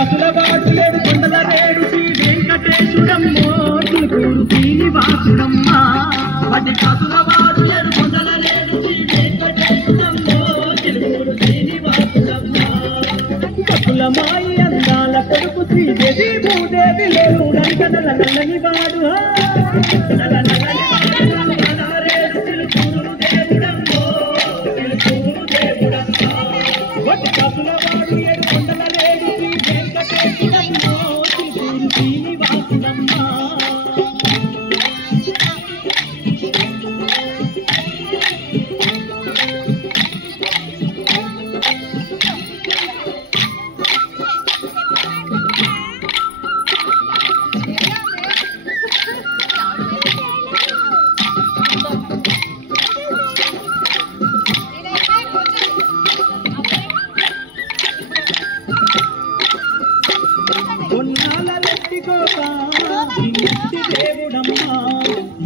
కసులవాడు ఏడు కొండల రేడు శ్రీ వెంకటేశుడమ్మో చిలుకూరు శ్రీనివాసుడమ్మ వటి కసులవాడు ఏడు కొండల రేడు శ్రీ వెంకటేశుడమ్మో చిలుకూరు శ్రీనివాసుడమ్మ కసులమాయి అందాల కొడుకు శ్రీదేవి భూదేవి లేరు రంగనల నల్లని వాడు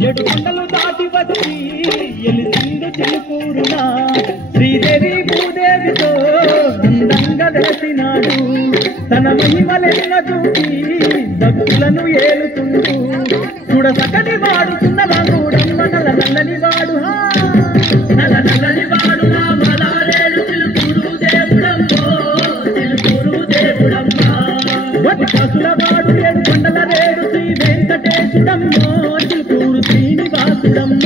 ఏడు కొండలు దాటి వచ్చి ఎలిసిండు చిలుకూరునా శ్రీదేవి భూదేవితో అందంగా వెలసినాడు తన మహిమలెన్న చూసి భక్తులను ఏలుతుండు చూడ సకటి వాడుతున్న రాముడమ్మ నల్ల నల్లని వాడు నల్ల నల్లని వాడు రామలారేడు చిలుకూరు దేవుడమ్మో చిలుకూరు దేవుడమ్మ వటి కసుల వాడు ఏడు కొండల రేడు శ్రీ వెంకటేశుడమ్మో చిలుకూరు శ్రీనివాసుడమ్మ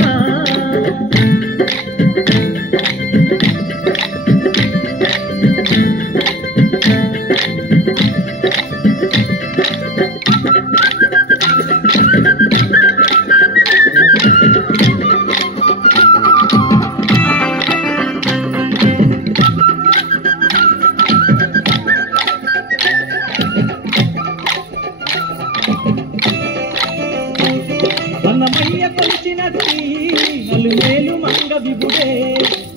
అన్నమయ్య కొలిచినట్టి నలుమేలు మంగ విభుడే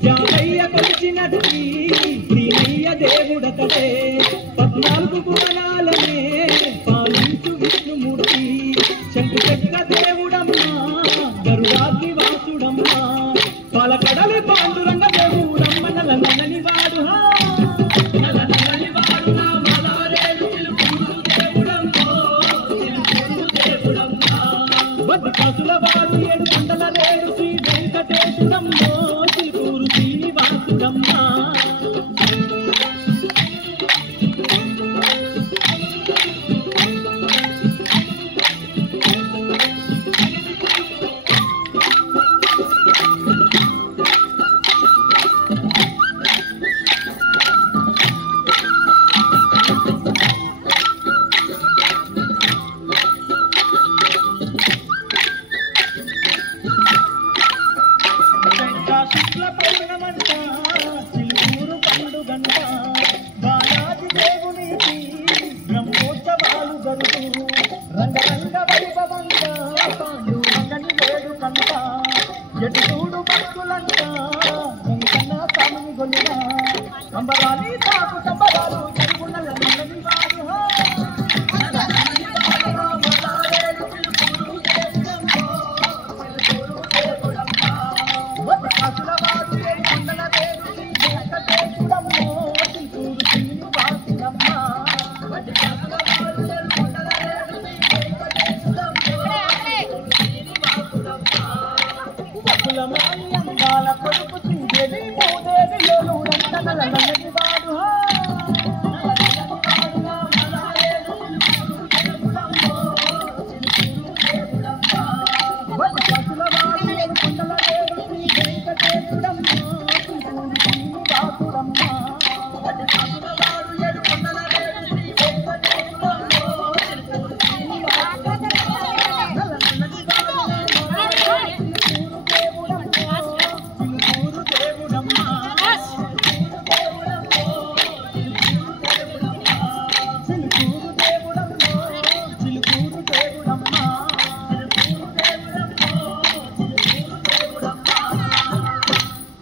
జామయ్య కొలిచినట్టి శ్రీనయ్య దేవుడతడే 14 భువనాలనే పాలించు విష్ణుమూర్తి శంకుచక్ర దేవుడమ్మ గరుడాద్రి వాసుడమ్మ పాలకడలి పాండురంగ దేవుడమ్మ నల్ల నల్లని వాడు నల్ల నల్లని వాడు రామలారేడు చిలుకూరు దేవుడమ్మో చిలుకూరు దేవుడమ్మ వటి కసులవాడు ఏడు కొండల రేడు శ్రీ వెంకటేశుడమ్మో చిలుకూరు శ్రీనివాసుడమ్మ శుక్ల పౌర్ణమంట చిలుకూరు పండుగంట బాలాజీ దేవునికి బ్రహ్మోత్సవాలు జరుగు రంగరంగ వైభవంగా పాండురంగని వేడుకంట ఎటు చూడు భక్తులంట వెంకన్న స్వామిని గొలిన అంబరాలి సాకు సంబరాలు చెరువు నల్ల నల్లని వాడు కసులవాడు ఏడు కొండల రేడు శ్రీ వెంకటేశుడమ్మో చిలుకూరు శ్రీనివాసుడమ్మ వటి కసులవాడు ఏడు కొండల రేడు శ్రీ వెంకటేశుడమ్మో శ్రీనివాసుడమ్మ కసులమాయి అందాల కొడుకు శ్రీదేవి భూదేవి లేరు రంగనల నల్లని వాడు వటి కసులవాడు